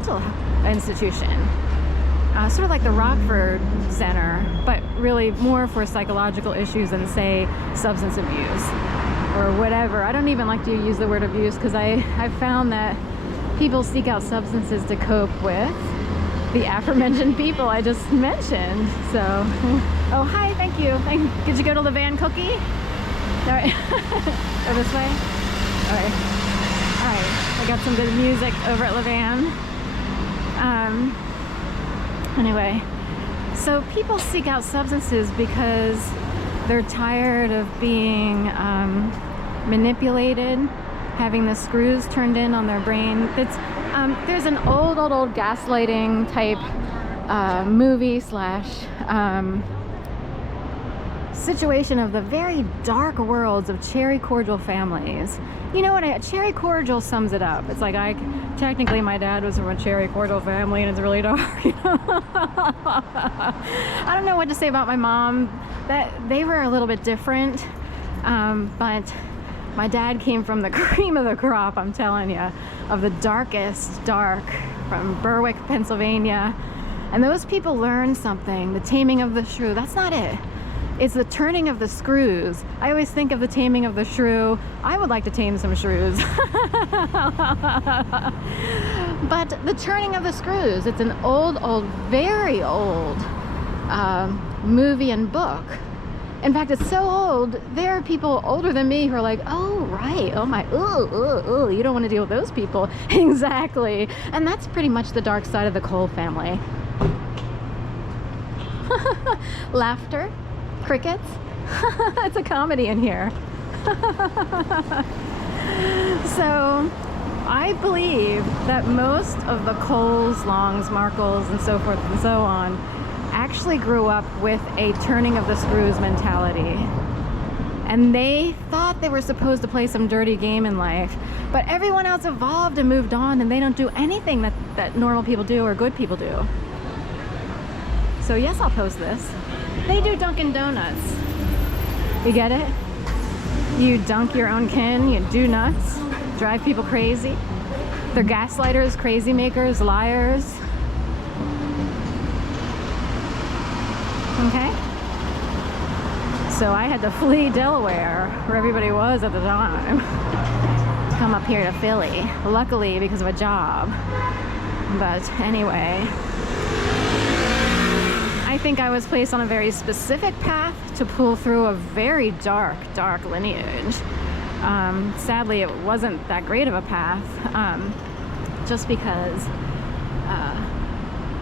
mental institution. Sort of like the Rockford Center, but really more for psychological issues than, say, substance abuse or whatever. I don't even like to use the word abuse because I've found that people seek out substances to cope with the aforementioned people I just mentioned. So, oh, hi, thank you. Did you go to LeVain Cookie? All right. Go this way? All right. All right. I got some good music over at LeVain. Anyway, so people seek out substances because they're tired of being manipulated, having the screws turned in on their brain. There's an old gaslighting type movie slash situation of the very dark worlds of cherry cordial families. You know what? Cherry cordial sums it up. It's like technically my dad was from a cherry cordial family and it's really dark. I don't know what to say about my mom. That they were a little bit different, but my dad came from the cream of the crop, I'm telling you, of the darkest dark, from Berwick, Pennsylvania. And those people learned something, the taming of the shrew. That's not it. It's the turning of the screws. I always think of the taming of the shrew. I would like to tame some shrews. But the turning of the screws, it's an old, very old movie and book. In fact, it's so old, there are people older than me who are like, oh, right, oh my, you don't want to deal with those people. Exactly. And that's pretty much the dark side of the Cole family. Laughter. Crickets. It's a comedy in here. So I believe that most of the Coles, Longs, Markles, and so forth and so on actually grew up with a turning of the screws mentality. And they thought they were supposed to play some dirty game in life, but everyone else evolved and moved on, and they don't do anything that normal people do or good people do. So yes, I'll post this. They do Dunkin' Donuts. You get it? You dunk your own kin, you do nuts, drive people crazy. They're gaslighters, crazy makers, liars. Okay? So I had to flee Delaware, where everybody was at the time, to come up here to Philly. Luckily, because of a job. But anyway, I think I was placed on a very specific path to pull through a very dark lineage. Sadly, it wasn't that great of a path, just because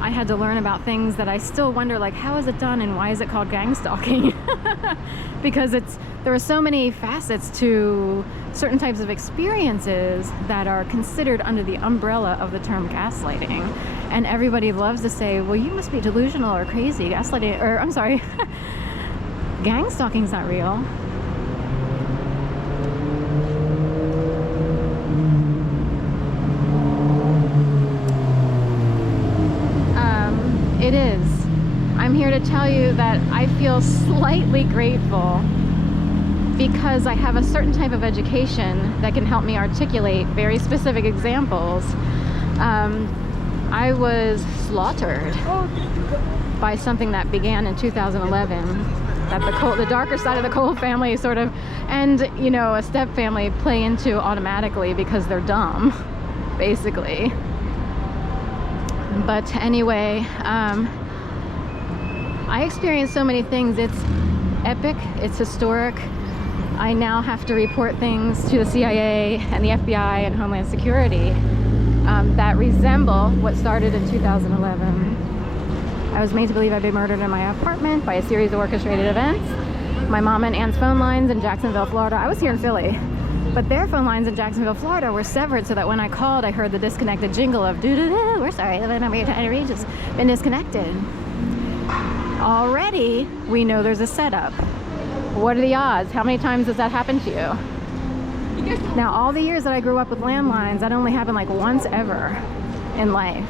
I had to learn about things that I still wonder, like, how is it done and why is it called gang stalking? Because there are so many facets to certain types of experiences that are considered under the umbrella of the term gaslighting. And everybody loves to say, well, you must be delusional or crazy. Gaslighting, or I'm sorry, gang stalking's not real. It is. I'm here to tell you that I feel slightly grateful because I have a certain type of education that can help me articulate very specific examples. I was slaughtered by something that began in 2011, that the darker side of the Cole family sort of, and a step family play into automatically because they're dumb, basically. But anyway, I experienced so many things. It's epic, it's historic. I now have to report things to the CIA and the FBI and Homeland Security that resemble what started in 2011. I was made to believe I'd been murdered in my apartment by a series of orchestrated events. My mom and aunt's phone lines in Jacksonville, Florida. I was here in Philly, but their phone lines in Jacksonville, Florida were severed so that when I called, I heard the disconnected jingle of doo-doo-doo, we're sorry, the number you're trying to reach has been disconnected. Already, we know there's a setup. What are the odds? How many times does that happen to you? Now, all the years that I grew up with landlines, that only happened like once ever in life.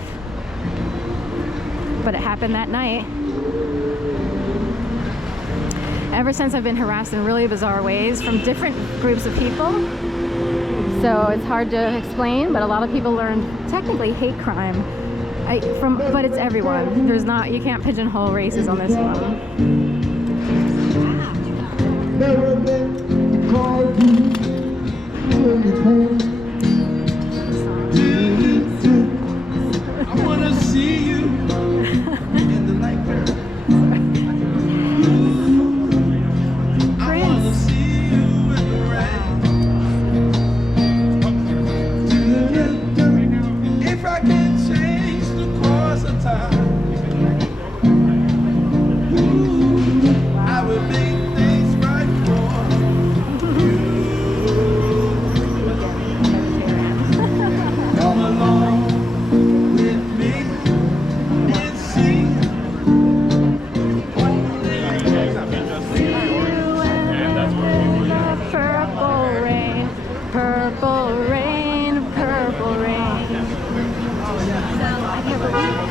But it happened that night. Ever since, I've been harassed in really bizarre ways from different groups of people. So it's hard to explain, but a lot of people learn technically hate crime. But it's everyone. There's not, you can't pigeonhole races on this one. I wanna see you in the night. I wanna see you in the rain. If I can change the course of time, I will make things right for you. Come along with me and see. Purple rain, purple rain, purple rain. I can't believe it.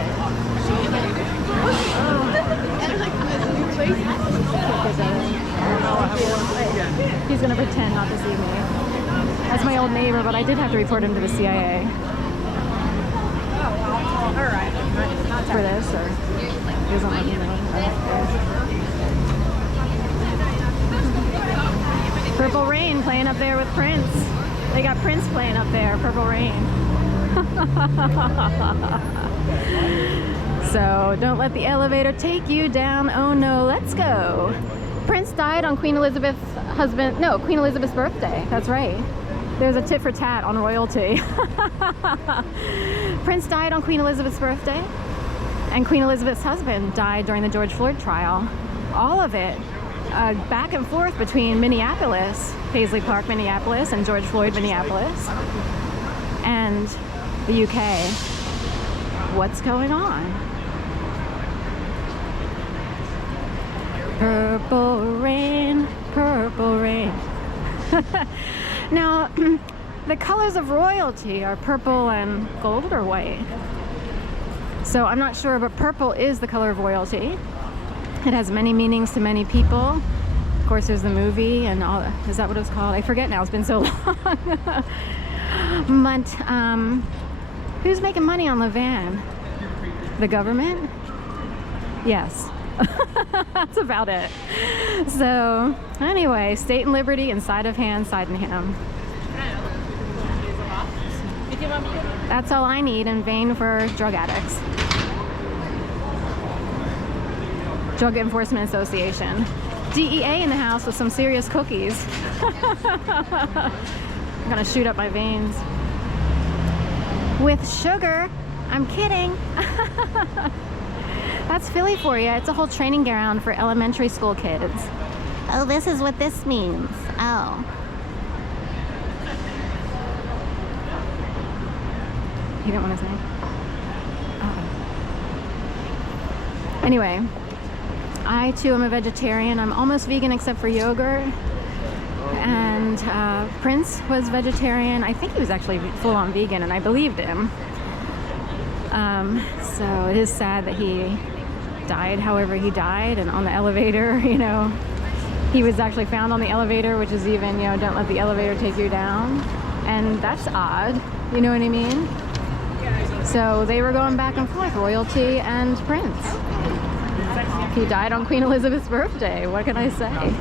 He's gonna pretend not to see me. That's my old neighbor, but I did have to report him to the CIA. For this, or he doesn't let me know. Purple Rain playing up there with Prince. They got Prince playing up there, Purple Rain. So don't let the elevator take you down. Oh no, let's go. Prince died on Queen Elizabeth's birthday. That's right. There's a tit for tat on royalty. Prince died on Queen Elizabeth's birthday, and Queen Elizabeth's husband died during the George Floyd trial. All of it back and forth between Minneapolis, Paisley Park, Minneapolis, and George Floyd, Minneapolis, and the UK. What's going on? Purple rain, purple rain. Now, the colors of royalty are purple and gold or white. So I'm not sure, but purple is the color of royalty. It has many meanings to many people. Of course, there's the movie and all. Is that what it was called? I forget now. It's been so long. But who's making money on LeVain? The government? Yes. That's about it. So anyway, state and liberty inside of hand, side in hand. That's all I need in vain for drug addicts. Drug Enforcement Association. DEA in the house with some serious cookies. I'm gonna shoot up my veins. With sugar. I'm kidding. That's Philly for you. It's a whole training ground for elementary school kids. Oh, this is what this means. Oh. You don't want to say? Oh. Anyway, I too am a vegetarian. I'm almost vegan except for yogurt. And Prince was vegetarian. I think he was actually full-on vegan, and I believed him. So it is sad that he died however he died, and on the elevator, you know, he was actually found on the elevator, which is even, you know, don't let the elevator take you down. And that's odd, you know what I mean? So they were going back and forth, royalty and Prince. He died on Queen Elizabeth's birthday. What can I say?